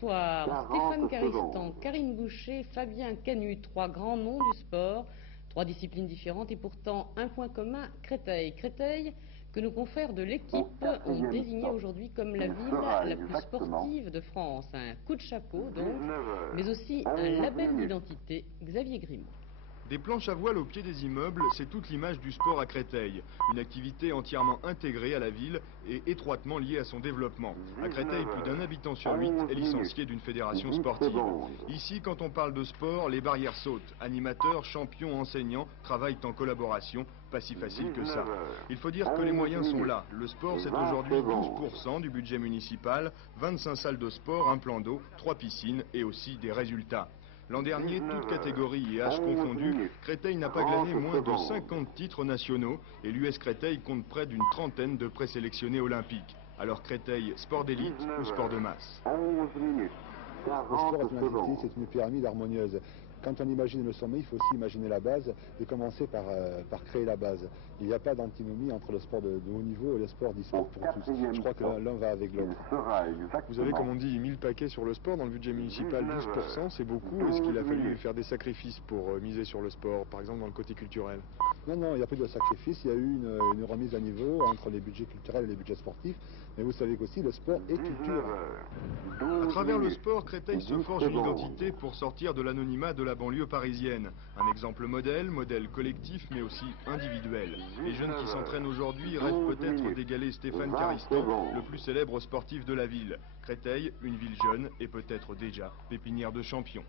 Bonsoir, Stéphane Caristan, Karine Boucher, Fabien Canu, trois grands noms du sport, trois disciplines différentes et pourtant un point commun, Créteil. Créteil, que nos confrères de l'équipe ont désigné aujourd'hui comme la ville la plus sportive de France. Un coup de chapeau donc, mais aussi un label d'identité, Xavier Grimaud. Des planches à voile au pied des immeubles, c'est toute l'image du sport à Créteil. Une activité entièrement intégrée à la ville et étroitement liée à son développement. À Créteil, plus d'un habitant sur 8 est licencié d'une fédération sportive. Ici, quand on parle de sport, les barrières sautent. Animateurs, champions, enseignants travaillent en collaboration. Pas si facile que ça. Il faut dire que les moyens sont là. Le sport, c'est aujourd'hui 12% du budget municipal, 25 salles de sport, un plan d'eau, 3 piscines et aussi des résultats. L'an dernier, toutes catégories et âges confondus, Créteil n'a pas glané moins de 50 titres nationaux et l'US Créteil compte près d'une trentaine de présélectionnés olympiques. Alors Créteil, sport d'élite ou sport de masse? Le sport est une entité, c'est une pyramide harmonieuse. Quand on imagine le sommet, il faut aussi imaginer la base et commencer par créer la base. Il n'y a pas d'antinomie entre le sport de haut niveau et le sport d'e-sport pour tous. Je crois que l'un va avec l'autre. Vous avez, comme on dit, 1000 paquets sur le sport dans le budget municipal, 12%, c'est beaucoup. Est-ce qu'il a fallu faire des sacrifices pour miser sur le sport, par exemple dans le côté culturel? Non, il n'y a pas eu de sacrifice, il y a eu une remise à niveau entre les budgets culturels et les budgets sportifs. Mais vous savez qu'aussi, le sport est culture. À travers le sport, Créteil se forge une identité pour sortir de l'anonymat de la banlieue parisienne. Un exemple modèle collectif mais aussi individuel. Les jeunes qui s'entraînent aujourd'hui rêvent peut-être d'égaler Stéphane Caristan, le plus célèbre sportif de la ville. Créteil, une ville jeune et peut-être déjà pépinière de champions.